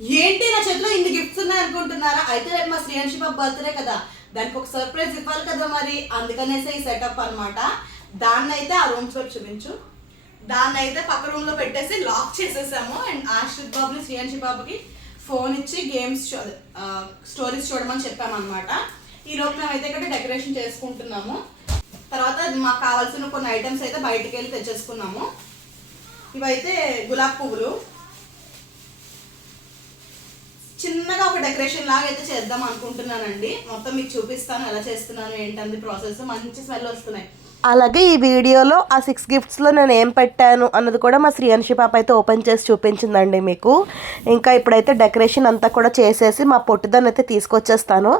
ఏంటి నా చేతిలో ఇన్ని గిఫ్ట్స్ ఉన్నాయి అనుకుంటున్నారా? అయితే రేపు మా శ్రీయాన్షి బాబు బర్త్డే కదా, దానికి ఒక సర్ప్రైజ్ ఇవ్వాలి కదా, మరి అందుకనేసే ఈ సెటప్ అనమాట. దాన్ని అయితే ఆ రూమ్స్ వైపు చూపించు. దాన్ని అయితే పక్క రూమ్ లో పెట్టేసి లాక్ చేసేసాము. అండ్ ఆశ్రిత్ బాబుని శ్రీయాన్షి బాబుకి ఫోన్ ఇచ్చి గేమ్స్ స్టోరీస్ చూడమని చెప్పాము అనమాట. ఈ లోపు మేమైతే ఇక్కడ డెకరేషన్ చేసుకుంటున్నాము. తర్వాత మాకు కావాల్సిన కొన్ని ఐటమ్స్ అయితే బయటికి వెళ్ళి తెచ్చేసుకున్నాము. ఇవైతే గులాబీ పువ్వులు, చిన్నగా ఒక డెకరేషన్ లాగా అయితే చేద్దాం అనుకుంటున్నానండి. మొత్తం మీకు చూపిస్తాను ఎలా చేస్తున్నాను ఏంటంది ప్రాసెస్. మంచి స్మెల్ వస్తున్నాయి. అలాగే ఈ వీడియోలో ఆ 6 గిఫ్ట్స్లో నేను ఏం పెట్టాను అన్నది కూడా మా శ్రీయాన్షి పాప అయితే ఓపెన్ చేసి చూపించిందండి మీకు. ఇంకా ఇప్పుడైతే డెకరేషన్ అంతా కూడా చేసేసి మా పొట్టిదాన్ని అయితే తీసుకొచ్చేస్తాను.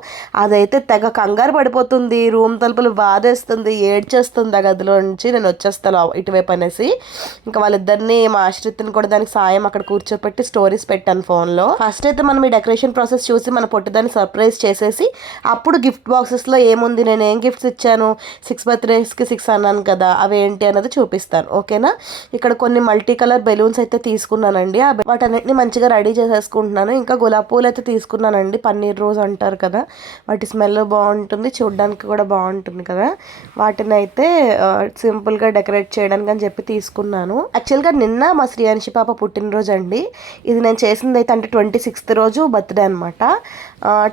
అదైతే తెగ కంగారు పడిపోతుంది, రూమ్ తలుపులు బాధేస్తుంది, ఏడ్చేస్తుంది ఆ గదిలో నుంచి. నేను వచ్చేస్తాను ఇటువైపు అనేసి ఇంకా వాళ్ళిద్దరిని మా ఆశ్రిత్ని కూడా దానికి సాయం అక్కడ కూర్చోపెట్టి స్టోరీస్ పెట్టాను ఫోన్లో. ఫస్ట్ అయితే మనం ఈ డెకరేషన్ ప్రాసెస్ చూసి మన పొట్టిదాన్ని సర్ప్రైజ్ చేసేసి అప్పుడు గిఫ్ట్ బాక్సెస్లో ఏముంది, నేను ఏం గిఫ్ట్స్ ఇచ్చాను, 6 బర్త్డేస్కి 6 అన్నాను కదా, అవి ఏంటి అన్నది చూపిస్తాను. ఓకేనా? ఇక్కడ కొన్ని మల్టీ కలర్ బెలూన్స్ అయితే తీసుకున్నానండి. వాటన్నిటిని మంచిగా రెడీ చేసేసుకుంటున్నాను. ఇంకా గులాబీ పూలు అయితే తీసుకున్నానండి. పన్నీర్ రోజ్ అంటారు కదా, వాటి స్మెల్ బాగుంటుంది, చూడడానికి కూడా బాగుంటుంది కదా. వాటిని అయితే సింపుల్గా డెకరేట్ చేయడానికి అని చెప్పి తీసుకున్నాను. యాక్చువల్గా నిన్న మా శ్రీయాన్షి పాప పుట్టినరోజు అండి. ఇది నేను చేసింది అయితే అంటే 26th రోజు బర్త్డే అనమాట.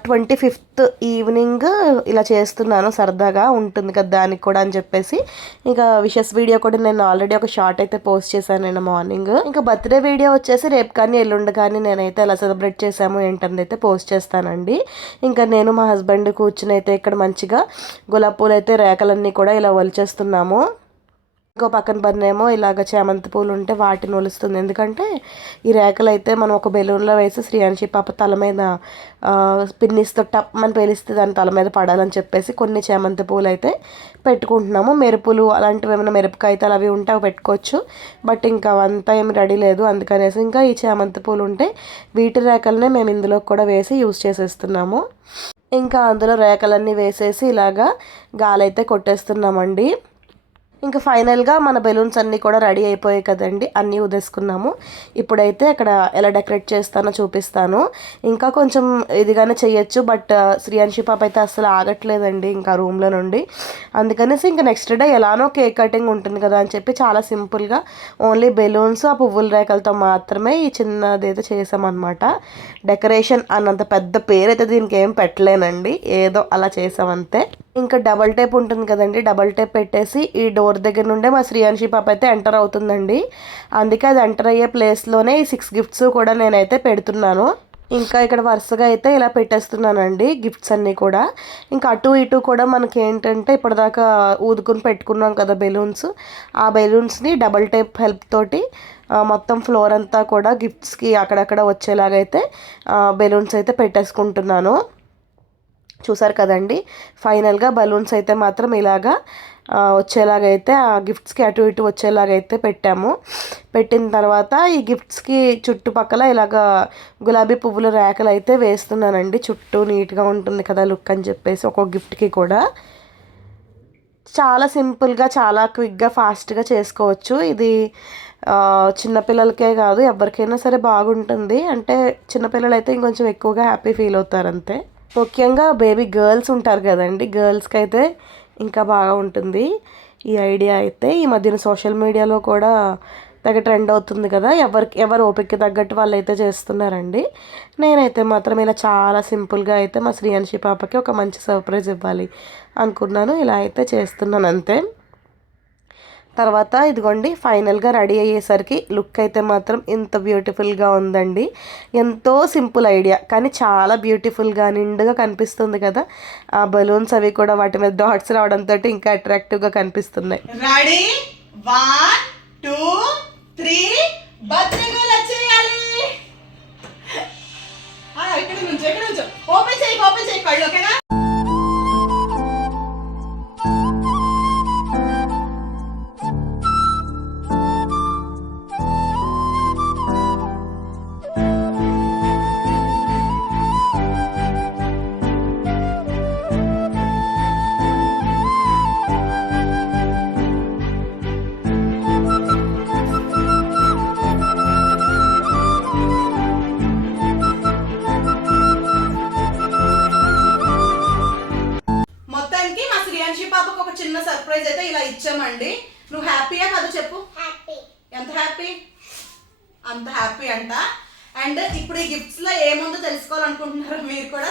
25th ఈవినింగ్ ఇలా చేస్తున్నాను, సరదాగా ఉంటుంది కదా దానికి కూడా అని చెప్పేసి. ఇంకా విషెస్ వీడియో కూడా నేను ఆల్రెడీ ఒక షార్ట్ అయితే పోస్ట్ చేశాను నిన్న మార్నింగ్. ఇంకా బర్త్డే వీడియో వచ్చేసి రేపు కానీ ఎల్లుండి కానీ నేనైతే ఎలా సెలబ్రేట్ చేసాము ఏంటనేది అయితే పోస్ట్ చేస్తానండి. ఇంకా నేను మా హస్బెండ్ కూర్చుని అయితే ఇక్కడ మంచిగా గులాబీ పూలు అయితే రేఖలన్నీ కూడా ఇలా ఒలిచేస్తున్నాము. ఇంకో పక్కన బన్నేమో ఇలాగ చామంతి పూలు ఉంటే వాటిని ఒలుస్తుంది. ఎందుకంటే ఈ రేఖలు అయితే మనం ఒక బెలూన్లో వేసి శ్రీయాన్షి పాప తల మీద పిన్నిస్తో టప్ అని పేలిస్తే దాని తల మీద పడాలని చెప్పేసి కొన్ని చామంతి పూలు అయితే పెట్టుకుంటున్నాము. మెరుపులు అలాంటివి ఏమైనా మిరపకాయతలు అవి ఉంటే అవి పెట్టుకోవచ్చు. బట్ ఇంకా అవంతా ఏమి రెడీ లేదు, అందుకనేసి ఇంకా ఈ చామంతి పూలు ఉంటే వీటి రేఖలనే మేము ఇందులో కూడా వేసి యూజ్ చేసేస్తున్నాము. ఇంకా అందులో రేఖలన్నీ వేసేసి ఇలాగా గాలైతే కొట్టేస్తున్నామండి. ఇంకా ఫైనల్గా మన బెలూన్స్ అన్నీ కూడా రెడీ అయిపోయాయి కదండి, అన్నీ ఉదేసుకున్నాము. ఇప్పుడైతే అక్కడ ఎలా డెకరేట్ చేస్తానో చూపిస్తాను. ఇంకా కొంచెం ఇదిగానే చేయొచ్చు, బట్ శ్రీయాన్షి పాప అయితే అసలు ఆగట్లేదండి ఇంకా రూమ్లో నుండి. అందుకనేసి ఇంకా నెక్స్ట్ డే ఎలానో కేక్ కటింగ్ ఉంటుంది కదా అని చెప్పి చాలా సింపుల్గా ఓన్లీ బెలూన్స్ ఆ పువ్వుల రేఖలతో మాత్రమే ఈ చిన్నది అయితే చేసామన్నమాట. డెకరేషన్ అన్నంత పెద్ద పేరు అయితే దీనికి ఏం పెట్టలేనండి, ఏదో అలా చేసామంతే. ఇంకా డబల్ టేప్ ఉంటుంది కదండి, డబల్ టేప్ పెట్టేసి ఈ డోర్ దగ్గర నుండే మా శ్రీయాన్షి పాప అయితే ఎంటర్ అవుతుందండి. అందుకే అది ఎంటర్ అయ్యే ప్లేస్లోనే ఈ 6 గిఫ్ట్స్ కూడా నేనైతే పెడుతున్నాను. ఇంకా ఇక్కడ వరుసగా అయితే ఇలా పెట్టేస్తున్నానండి గిఫ్ట్స్ అన్నీ కూడా. ఇంకా అటు ఇటు కూడా మనకి ఏంటంటే ఇప్పటిదాకా ఊదుకుని పెట్టుకున్నాం కదా బెలూన్స్, ఆ బెలూన్స్ని డబల్ టేప్ హెల్ప్ తోటి మొత్తం ఫ్లోర్ అంతా కూడా గిఫ్ట్స్కి అక్కడక్కడ వచ్చేలాగైతే బెలూన్స్ అయితే పెట్టేసుకుంటున్నాను. చూసారు కదండి, ఫైనల్గా బలూన్స్ అయితే మాత్రం ఇలాగా వచ్చేలాగైతే ఆ గిఫ్ట్స్కి అటు ఇటు వచ్చేలాగైతే పెట్టాము. పెట్టిన తర్వాత ఈ గిఫ్ట్స్కి చుట్టుపక్కల ఇలాగా గులాబీ పువ్వుల రేఖలు అయితే వేస్తున్నానండి. చుట్టూ నీట్గా ఉంటుంది కదా లుక్ అని చెప్పేసి ఒక్కొక్క గిఫ్ట్కి కూడా. చాలా సింపుల్గా చాలా క్విక్గా ఫాస్ట్గా చేసుకోవచ్చు. ఇది చిన్నపిల్లలకే కాదు ఎవరికైనా సరే బాగుంటుంది. అంటే చిన్నపిల్లలు అయితే ఇంకొంచెం ఎక్కువగా హ్యాపీ ఫీల్ అవుతారు అంతే. ముఖ్యంగా బేబీ గర్ల్స్ ఉంటారు కదండి, గర్ల్స్కి అయితే ఇంకా బాగా ఉంటుంది ఈ ఐడియా అయితే. ఈ మధ్యన సోషల్ మీడియాలో కూడా తెగ ట్రెండ్ అవుతుంది కదా, ఎవరు ఓపిక తగ్గట్టు వాళ్ళు అయితే చేస్తున్నారండి. నేనైతే మాత్రం ఇలా చాలా సింపుల్గా అయితే మా శ్రీయాన్షి పాపకి ఒక మంచి సర్ప్రైజ్ ఇవ్వాలి అనుకున్నాను. ఇలా అయితే చేస్తున్నాను అంతే. తర్వాత ఇదిగోండి ఫైనల్గా రెడీ అయ్యేసరికి లుక్ అయితే మాత్రం ఇంత బ్యూటిఫుల్గా ఉందండి. ఎంతో సింపుల్ ఐడియా కానీ చాలా బ్యూటిఫుల్గా నిండుగా కనిపిస్తుంది కదా. ఆ బలూన్స్ అవి కూడా వాటి మీద డాట్స్ రావడంతో ఇంకా అట్రాక్టివ్గా కనిపిస్తున్నాయి. రెడీ 1 2 3 బర్త్డే గర్ల్ వచ్చేయాలి. ఇక్కడ నుంచో ఓపెన్ చేయి కళ్ళు. ఓకేనా? హ్యాపీయా కదా చెప్పు, హ్యాపీ. ఎంత హ్యాపీ, అంత హ్యాపీ అంట. అండ్ ఇప్పుడు ఈ గిఫ్ట్స్ లో ఏముందో తెలుసుకోవాలనుకుంటున్నారు మీరు కూడా.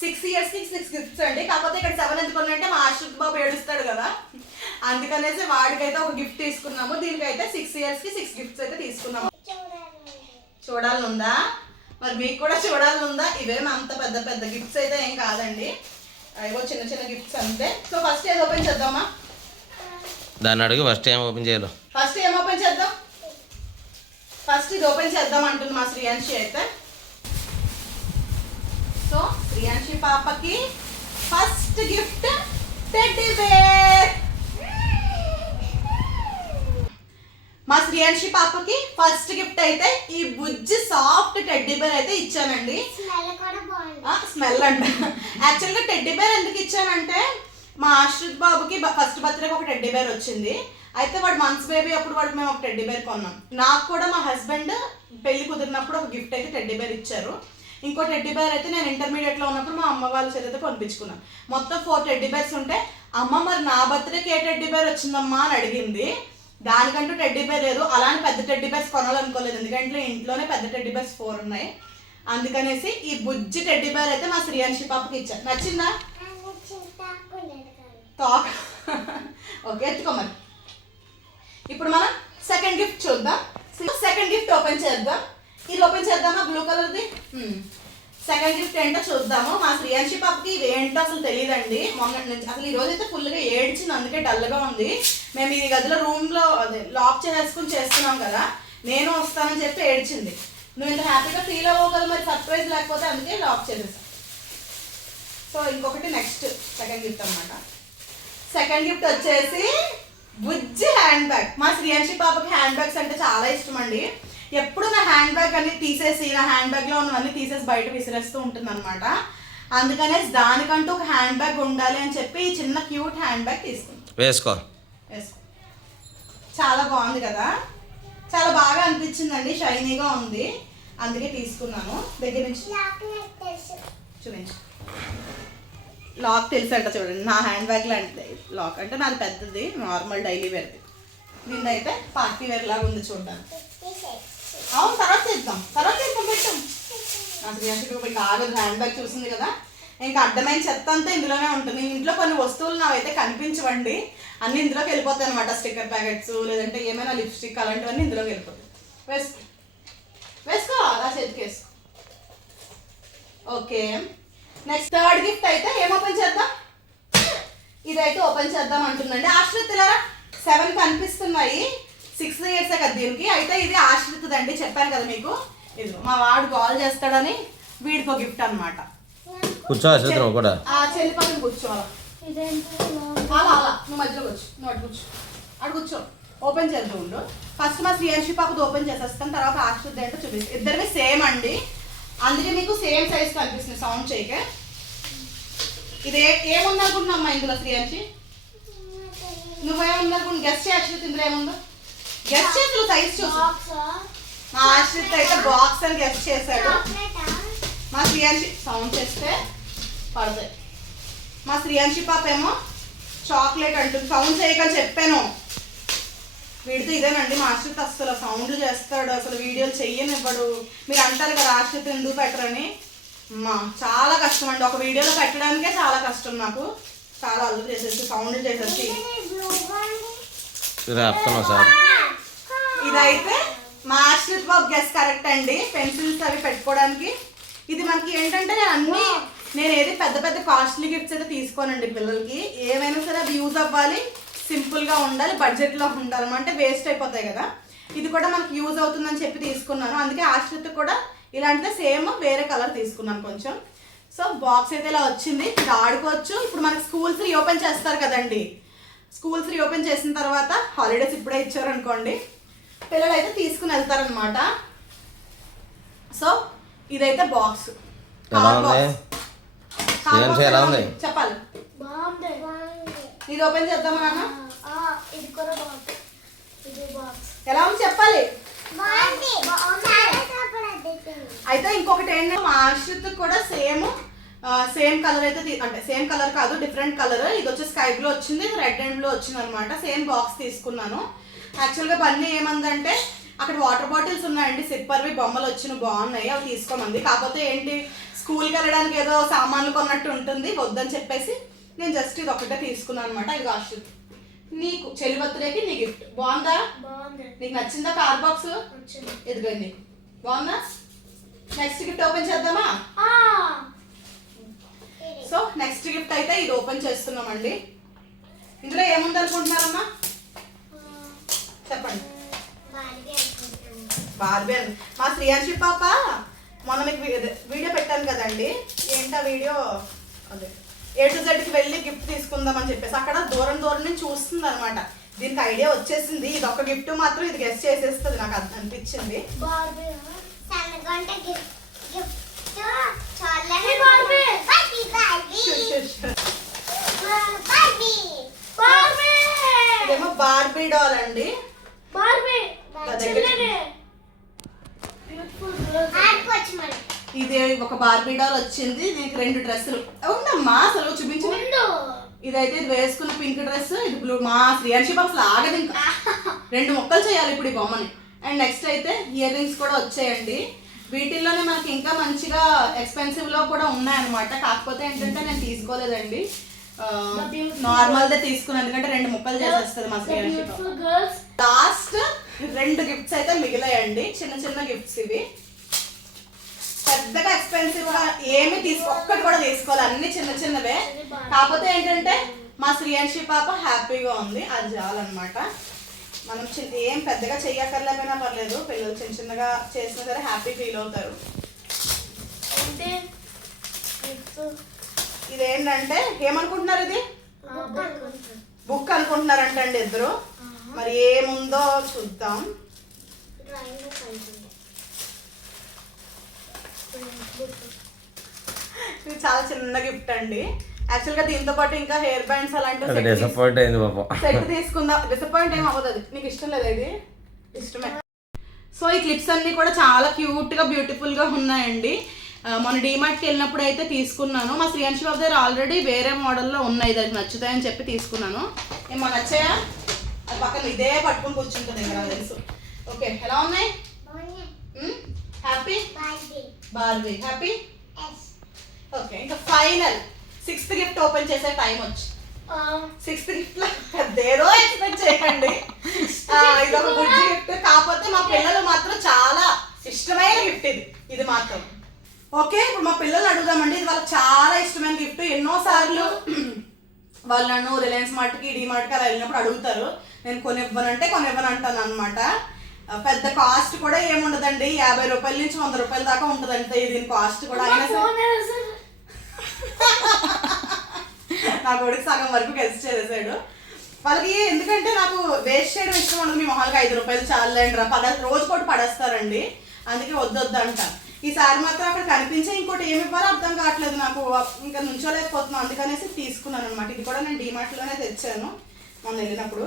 6 years కి 6 గిఫ్ట్స్ అండి. కాకపోతే ఇక్కడ 7 ఎందుకు అంటే మా ఆశ్రిత్ బాబు ఏడుస్తాడు కదా, అందుకనేసి వాడికైతే ఒక గిఫ్ట్ తీసుకున్నాము. దీనికైతే 6 years కి 6 గిఫ్ట్స్ అయితే తీసుకున్నాము. చూడాలనుందా? మరి మీకు కూడా చూడాలనుందా? ఇవేం అంత పెద్ద పెద్ద గిఫ్ట్స్ అయితే ఏం కాదండి, అయ్యో చిన్న చిన్న గిఫ్ట్స్ అంతే. సో ఫస్ట్ ఏది ఓపెన్ చేద్దామా? దాన్ని అడిగి ఫస్ట్ ఏం ఓపెన్ చేయాలి? ఫస్ట్ ఏం ఓపెన్ చేద్దాం? ఫస్ట్ ఇది ఓపెన్ చేద్దాం అంటుంది మా శ్రీయాన్షి అయితే. సో శ్రీయాన్షి పాపకి ఫస్ట్ గిఫ్ట్ టెడ్డీ బేర్. మా శ్రీయాన్షి పాపకి ఫస్ట్ గిఫ్ట్ అయితే ఈ బుజ్జి సాఫ్ట్ టెడ్డీ బేర్ అయితే ఇచ్చానండి. స్మెల్ కూడా బాగుంది. స్మెల్ అంట. యాక్చువల్గా టెడ్డీ బేర్ ఎందుకు ఇచ్చానంటే మా ఆశ్రిత్ బాబుకి ఫస్ట్ బర్త్డేకి ఒక టెడ్డీ బేర్ వచ్చింది. అయితే వాడు మంత్స్ బేబీ అప్పుడు వాడికి మేము ఒక టెడ్డీ బేర్ కొన్నాం. నాకు కూడా మా హస్బెండ్ పెళ్లి కుదిరినప్పుడు ఒక గిఫ్ట్ అయితే టెడ్డీ బేర్ ఇచ్చారు. ఇంకో టెడ్డీ బేర్ అయితే నేను ఇంటర్మీడియట్లో ఉన్నప్పుడు మా అమ్మ వాళ్ళ చేత కొనిపించుకున్నాను. మొత్తం 4 టెడ్డీ బేర్స్ ఉంటే అమ్మ మరి నా బర్త్డేకి ఏ టెడ్డీ బేర్ వచ్చిందమ్మా అని అడిగింది. దానికంటూ టెడ్డీ బేర్ లేదు. అలానే పెద్ద టెడ్డీ బేర్స్ కొనాలనుకోలేదు, ఎందుకంటే ఇంట్లోనే పెద్ద టెడ్డీ బేర్స్ 4 ఉన్నాయి. అందుకనేసి ఈ బుజ్జి టెడ్డీ బేర్ అయితే మా శ్రీయాన్షి పాపకి ఇచ్చాను. నచ్చిందా? టాక్ ఓకే, ఎత్తుకో మరి. ఇప్పుడు మనం సెకండ్ గిఫ్ట్ చూద్దాం. సెకండ్ గిఫ్ట్ ఓపెన్ చేద్దాం. ఇది ఓపెన్ చేద్దామా? బ్లూ కలర్ది. సెకండ్ గిఫ్ట్ ఏంటో చూద్దాము. మా శ్రీయాన్షి పాపకి ఇది ఏంటో అసలు తెలియదండి. మొన్నటి నుంచి అసలు ఈ రోజు అయితే ఫుల్గా ఏడ్చింది, అందుకే డల్గా ఉంది. మేము ఈ గదిలో రూమ్లో అదే లాక్ చేసేసుకుని చేస్తున్నాం కదా, నేను వస్తానని చెప్పి ఏడ్చింది. నువ్వు ఇంత హ్యాపీగా ఫీల్ అవ్వవు కదా, మరి సర్ప్రైజ్ లేకపోతే అందుకే లాక్ చేసేసాను. సో ఇంకొకటి నెక్స్ట్ సెకండ్ గిఫ్ట్ అన్నమాట. సెకండ్ గిఫ్ట్ వచ్చేసి బుజ్జి హ్యాండ్ బ్యాగ్. మా శ్రీయాన్షి పాపకి హ్యాండ్ బ్యాగ్స్ అంటే చాలా ఇష్టం అండి. ఎప్పుడు నా హ్యాండ్ బ్యాగ్ అన్ని తీసేసి, నా హ్యాండ్ బ్యాగ్లో ఉన్నవన్నీ తీసేసి బయట విసిరేస్తూ ఉంటుంది అనమాట. అందుకనే దానికంటూ ఒక హ్యాండ్ బ్యాగ్ ఉండాలి అని చెప్పి ఈ చిన్న క్యూట్ హ్యాండ్ బ్యాగ్ తీసుకున్నాను. వేసుకో. చాలా బాగుంది కదా, చాలా బాగా అనిపించిందండి, షైనీగా ఉంది, అందుకే తీసుకున్నాను. దగ్గర నుంచి చూపించు. లాక్ తెలుసంట చూడండి. నా హ్యాండ్ బ్యాగ్లో అంటే లాక్ అంటే నాది పెద్దది, నార్మల్ డైలీ వేర్ది. దీని అయితే పార్టీ వేర్ లాగా ఉంది చూడడానికి. అవును, తర్వాత చేద్దాం పెట్టాం. నా శ్రీయాన్షి ఆగదు, హ్యాండ్ బ్యాగ్ చూసింది కదా, ఇంకా అడ్డమైన చెత్త అంతా ఇందులోనే ఉంటుంది. ఇంట్లో కొన్ని వస్తువులు నావైతే కనిపించవండి, అన్నీ ఇందులోకి వెళ్ళిపోతాయి అనమాట. స్టిక్కర్ ప్యాకెట్స్ లేదంటే ఏమైనా లిప్స్టిక్ అలాంటివన్నీ ఇందులోకి వెళ్ళిపోతాయి. వేసుకో అలా చేతికి వేసుకో. ఓకే, నెక్స్ట్ థర్డ్ గిఫ్ట్ అయితే ఏం ఓపెన్ చేద్దాం? ఇదైతే ఓపెన్ చేద్దాం అంటుందండి. ఆశ్రిత్ ఇలా 7 కనిపిస్తున్నాయి, 6 years కదా దీనికి. అయితే ఇది ఆశ్రితదండి, చెప్పాను కదా మీకు. ఇది మా వాడు కాల్ చేస్తాడని వీడికో గిఫ్ట్ అనమాట. కూర్చో ఆశ్రిత్ కూడా. చెల్లి పక్కన కూర్చోవాలా? అలా అలా నువ్వు మధ్యలో కూర్చో, నువ్వు అటు కూర్చో, అటు కూర్చో. ఓపెన్ చేద్దాం ఉండు. ఫస్ట్ మా శ్రీయాన్షి పాపది ఓపెన్ చేసేస్తాం, తర్వాత ఆశ్రిత్ ఏంటో చూపిస్తాం. ఇద్దరివి సేమ్ అండి, అందుకే మీకు సేమ్ సైజ్ కనిపిస్తుంది. సౌండ్ చేయకే. ఇది ఏముందనుకుంటున్నామ్మా ఇందులో శ్రీయాన్షి? నువ్వేముందనుకుంటు గెస్ట్ ఆశ్రిత్ ఇందులో ఏముందో గెస్ట్ చేతులు సైజ్ చూసి. మా ఆశ్రిత్ అయితే బాక్స్ అని గెస్ట్ చేశాడు. మా శ్రీయాన్షి సౌండ్ చేస్తే పడతాయి. మా శ్రీయాన్షి పాప ఏమో చాక్లెట్ అంటుంది. సౌండ్ చేయకని చెప్పాను. వీడితో ఇదేనండి మా ఆశ్రిత్, అసలు సౌండ్లు చేస్తాడు, అసలు వీడియోలు చెయ్యనివ్వడు. మీరు అంటారు కదా ఆశ్రిత్ ఎందుకు పెట్టరని, చాలా కష్టం అండి. ఒక వీడియోలో పెట్టడానికే చాలా కష్టం నాకు. చాలా అల్లరి చేసేసి సౌండ్లు చేసేసి. ఇదైతే మా ఆశ్రిత్ బాబు గెస్ కరెక్ట్ అండి, పెన్సిల్స్ అవి పెట్టుకోవడానికి. ఇది మనకి ఏంటంటే నేను ఏది పెద్ద పెద్ద కాస్ట్లీ గిఫ్ట్స్ అయితే తీసుకోనండి పిల్లలకి. ఏమైనా సరే అది యూజ్ అవ్వాలి, సింపుల్గా ఉండాలి, బడ్జెట్లో ఉండాలి, అంటే వేస్ట్ అయిపోతాయి కదా. ఇది కూడా మనకి యూజ్ అవుతుందని చెప్పి తీసుకున్నాను. అందుకే ఆశ్రిత్ కూడా ఇలాంటిదే సేమ్ వేరే కలర్ తీసుకున్నాను కొంచెం. సో బాక్స్ అయితే ఇలా వచ్చింది, ఇది ఆడుకోవచ్చు. ఇప్పుడు మనకి స్కూల్స్ రీఓపెన్ చేస్తారు కదండి, స్కూల్స్ రీఓపెన్ చేసిన తర్వాత హాలిడేస్ ఇప్పుడే ఇచ్చారనుకోండి, పిల్లలు అయితే తీసుకుని వెళ్తారనమాట. సో ఇదైతే బాక్స్ చెప్పాలి. ఇది ఓపెన్ చేద్దామా నాన్న? ఎలా ఉంది చెప్పాలి. అయితే ఇంకొకటి ఏంటంటే మా ఆశ్రిత్ కూడా సేమ్ సేమ్ కలర్ అయితే అంటే సేమ్ కలర్ కాదు, డిఫరెంట్ కలర్. ఇది వచ్చి స్కై బ్లూ వచ్చింది, ఇది రెడ్ అండ్ బ్లూ వచ్చింది అనమాట. సేమ్ బాక్స్ తీసుకున్నాను. యాక్చువల్గా బన్నీ ఏమందంటే అక్కడ వాటర్ బాటిల్స్ ఉన్నాయండి, సిప్పర్వి బొమ్మలు వచ్చిన బాగున్నాయి, అవి తీసుకోమంది. కాకపోతే ఏంటి స్కూల్కి వెళ్ళడానికి ఏదో సామాన్లు కొన్నట్టు ఉంటుంది, వద్దని చెప్పేసి నేను జస్ట్ ఇది ఒకటే తీసుకున్నాను అనమాట. ఇది కాస్ట్ నీకు చెల్లి బర్త్డేకి నీ గిఫ్ట్ బాగుందా? నీకు నచ్చిందా కార్ బాక్స్? ఇదిగో నీకు బాగుందా? నెక్స్ట్ గిఫ్ట్ ఓపెన్ చేద్దామా? సో నెక్స్ట్ గిఫ్ట్ అయితే ఇది ఓపెన్ చేస్తున్నామండి. ఇందులో ఏముంది అనుకుంటున్నారమ్మా? చెప్పండి. బార్బీ. మా శ్రీయాంశి పాప మొన్న మీకు వీడియో పెట్టాను కదండి, ఏంటా వీడియో, అదే A to Z కి వెళ్ళి గిఫ్ట్ తీసుకుందామని చెప్పేసి అక్కడ దూరం దూరం నుంచి చూస్తుంది అనమాట. దీనికి ఐడియా వచ్చేసింది, ఇది ఒక గిఫ్ట్ మాత్రం ఇది గెస్ట్ చేసేస్తుంది, నాకు అనిపించింది. ఇదేమో బార్బీ డాల్ అండి. ఇది ఒక బార్బీ డాల్ వచ్చింది, దీనికి 2 డ్రెస్సులు ఉండమ్మా, అసలు చూపించు. ఇదైతే ఇది వేసుకున్న పింక్ డ్రెస్, ఇది బ్లూ. మా శ్రీయాంశి బాక్స్ ఆగదు, ఇంకా 2 ముక్కలు చేయాలి ఇప్పుడు ఈ బొమ్మని. అండ్ నెక్స్ట్ అయితే ఇయర్ రింగ్స్ కూడా వచ్చాయండి. వీటిల్లోనే మనకి ఇంకా మంచిగా ఎక్స్పెన్సివ్ లో కూడా ఉన్నాయన్నమాట. కాకపోతే ఏంటంటే నేను తీసుకోలేదండి, నార్మల్దే తీసుకున్నాను, ఎందుకంటే 2 ముక్కలు చేసేస్తుంది మా శ్రీయాంశి. లాస్ట్ 2 గిఫ్ట్స్ అయితే మిగిలాయండి, చిన్న చిన్న గిఫ్ట్స్. ఇవి పెద్దగా ఎక్స్పెన్సివ్ గా ఏమి ఒక్కటి కూడా తీసుకోవాలి, అన్ని చిన్న చిన్నవే. కాకపోతే ఏంటంటే మా శ్రీయాంశి పాప హ్యాపీగా ఉంది, అది చాలన్నమాట. మనం ఏం పెద్దగా చెయ్యక్కర్లేకపోయినా పర్లేదు, పిల్లలు చిన్న చిన్నగా చేసినా సరే హ్యాపీ ఫీల్ అవుతారు. ఇదేంటంటే ఏమనుకుంటున్నారు, ఇది బుక్ అనుకుంటున్నారంటండి ఇద్దరు. మరి ఏముందో చూద్దాం. ఇది చాలా చిన్న గిఫ్ట్ అండి. యాక్చువల్ గా దీంతో పాటు ఇంకా హెయిర్ బ్యాండ్స్ అలాంటివి సెట్ తీసుకుందాం. డిసప్పాయింట్ ఏం అవ్వదు, అది నీకు ఇష్టం లేదా? ఇది ఇష్టమే. సో ఈ క్లిప్స్ అన్ని కూడా చాలా క్యూట్ గా బ్యూటిఫుల్ గా ఉన్నాయండి. మన డీమార్ట్కి వెళ్ళినప్పుడు అయితే తీసుకున్నాను. మా శ్రీయాంశి బాబు దగ్గర ఆల్రెడీ వేరే మోడల్లో ఉన్నాయి, దానికి నచ్చుతాయని చెప్పి తీసుకున్నాను. ఏమో నచ్చాయా? అది పక్కన ఇదే పట్టుకుని కూర్చుంటుంది ఇంకా నాకు తెలుసు. ఓకే, ఎలా ఉన్నాయి? హ్యాపీ? Barbie happy? ఓకే, ఇంకా ఫైనల్ 6th గిఫ్ట్ ఓపెన్ చేసే టైం వచ్చి. 6th గిఫ్ట్ లో పెద్దేదో ఎక్స్పెక్ట్ చేయండి. ఇది ఒక గుడ్ గిఫ్ట్, కాకపోతే మా పిల్లలు మాత్రం చాలా ఇష్టమైన గిఫ్ట్ ఇది మాత్రం. ఓకే, ఇప్పుడు మా పిల్లలు అడుగుదామండి. ఇది వాళ్ళకి చాలా ఇష్టమైన గిఫ్ట్. ఎన్నోసార్లు వాళ్ళు నన్ను రిలయన్స్ మార్ట్కి, డి మార్ట్కి అలా వెళ్ళినప్పుడు అడుగుతారు. నేను కొనివ్వనంటే కొనివ్వనంటాను అనమాట. పెద్ద కాస్ట్ కూడా ఏముండదండి, 50 రూపాయల నుంచి 100 రూపాయల దాకా ఉంటుందంటే దీని కాస్ట్ కూడా. అయినా సరే నా కొడుకు సగం వరకు గెస్ట్ చేసేసాడు. వాళ్ళకి ఎందుకంటే నాకు వేస్ట్ చేయడం ఇష్టం ఉండదు. మీ మొహాలకి 5 రూపాయలు చాలండి రా, రోజు కూడా పడేస్తారండి, అందుకే వద్దొద్దు అంట. ఈసారి మాత్రం అక్కడ కనిపించే ఇంకోటి ఏమి ఇవ్వాలో అర్థం కావట్లేదు నాకు, ఇంకా నుంచోలేకపోతున్నాను, అందుకనేసి తీసుకున్నాను అనమాట. ఇది కూడా నేను డీమార్ట్లోనే తెచ్చాను మొన్న వెళ్ళినప్పుడు.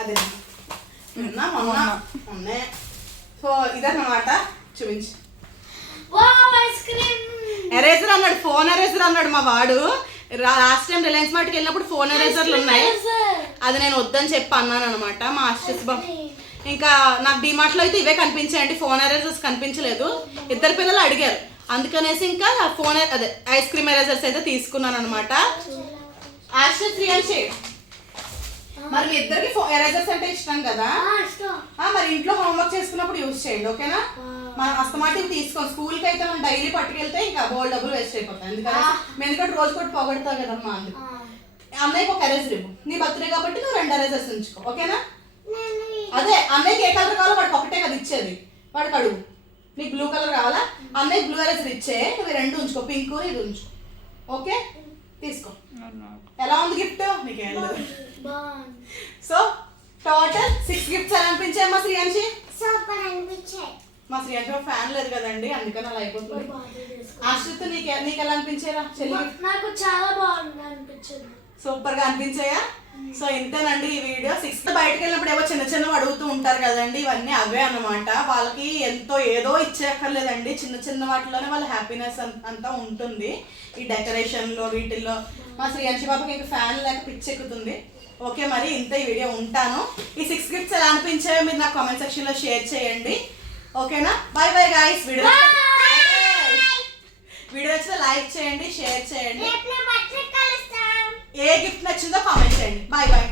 అదే మొన్న. సో ఇదన్నమాట, చూపించి. ఎరేజర్ అన్నాడు, ఫోన్ ఎరేజర్ అన్నాడు మా వాడు. లాస్ట్ టైం రిలయన్స్ మార్ట్కి వెళ్ళినప్పుడు ఫోన్ ఎరేజర్లు ఉన్నాయి, అది నేను వద్దని చెప్పి అన్నాను అనమాట. మా ఆశ్చర్య బాబు ఇంకా నాకు డిమార్ట్లో అయితే ఇవే కనిపించాయండి, ఫోన్ ఎరేజర్స్ కనిపించలేదు. 2 పిల్లలు అడిగారు, అందుకనేసి ఇంకా ఫోన్ అదే ఐస్ క్రీమ్ ఎరేజర్స్ అయితే తీసుకున్నాను అనమాట. ఆశ్చర్య శ్రీయాంశి, మరి మీ ఇద్దరికి ఎరేజర్స్ అంటే ఇష్టం కదా, మరి ఇంట్లో హోంవర్క్ చేసుకున్నప్పుడు యూజ్ చేయండి, ఓకేనా? మనం అస్తమాటికి తీసుకోండి. స్కూల్కి అయితే మనం డైలీ పట్టుకెళ్తే ఇంకా బోల్డ్ డబ్బులు వేస్ట్ అయిపోతాయి. ఎందుకంటే రోజు కూడా పొగడతావు కదమ్మా, అందుకు అన్నయ్యకి ఒక ఎరేజర్ ఇవ్వు. నీ బర్త్డే కాబట్టి నువ్వు 2 ఎరేజర్స్ ఉంచుకో, ఓకేనా? అదే అన్నయ్యకి ఏ కలర్ కావాలో వాడికి ఒకటే కదా ఇచ్చేది, వాడికి అడుగు. నీకు బ్లూ కలర్ కావాలా? అన్నయ్యకి బ్లూ ఎరేజర్ ఇచ్చే, నువ్వు 2 ఉంచుకో, పింక్ ఇది ఉంచుకో, ఓకే? తీసుకో. ఎలా ఉంది గిఫ్ట్? నీకేం లేదు. సో టోటల్ 6 గిఫ్ట్స్ ఎలా అనిపించాయి మా శ్రీయాంశి? సూపర్ అనిపించాయి. మా శ్రీయాంశి ఫ్యాన్ లేదు కదండి, అందుకని అలా అయిపోతుంది. ఆశ్రిత్ నీకు ఎలా అనిపించారా? నాకు చాలా బాగుంది అనిపించింది. సూపర్ గా అనిపించాయా? సో ఇంతేనండి ఈ వీడియో. 6 బయటకు వెళ్ళినప్పుడు ఏవో చిన్న చిన్న అడుగుతూ ఉంటారు కదండి, ఇవన్నీ అవే అన్నమాట. వాళ్ళకి ఎంతో ఏదో ఇచ్చేయక్కర్లేదండి, చిన్న చిన్న వాటిలోనే వాళ్ళ హ్యాపీనెస్ అంతా ఉంటుంది. ఈ డెకరేషన్లో వీటిల్లో మా శ్రీయాంశి పాపకి ఇంకా ఫ్యాన్ లేక పిచ్చెక్కుతుంది. ఓకే, మరి ఇంత ఈ వీడియో ఉంటాను. ఈ 6 గిఫ్ట్స్ ఎలా అనిపించాయో మీరు నాకు కామెంట్ సెక్షన్లో షేర్ చేయండి. ఓకేనా? Bye bye guys. వీడియో నచ్చితే లైక్ చేయండి, షేర్ చేయండి. ఏ గిఫ్ట్ నచ్చిందో కామెంట్ చేయండి. Bye bye.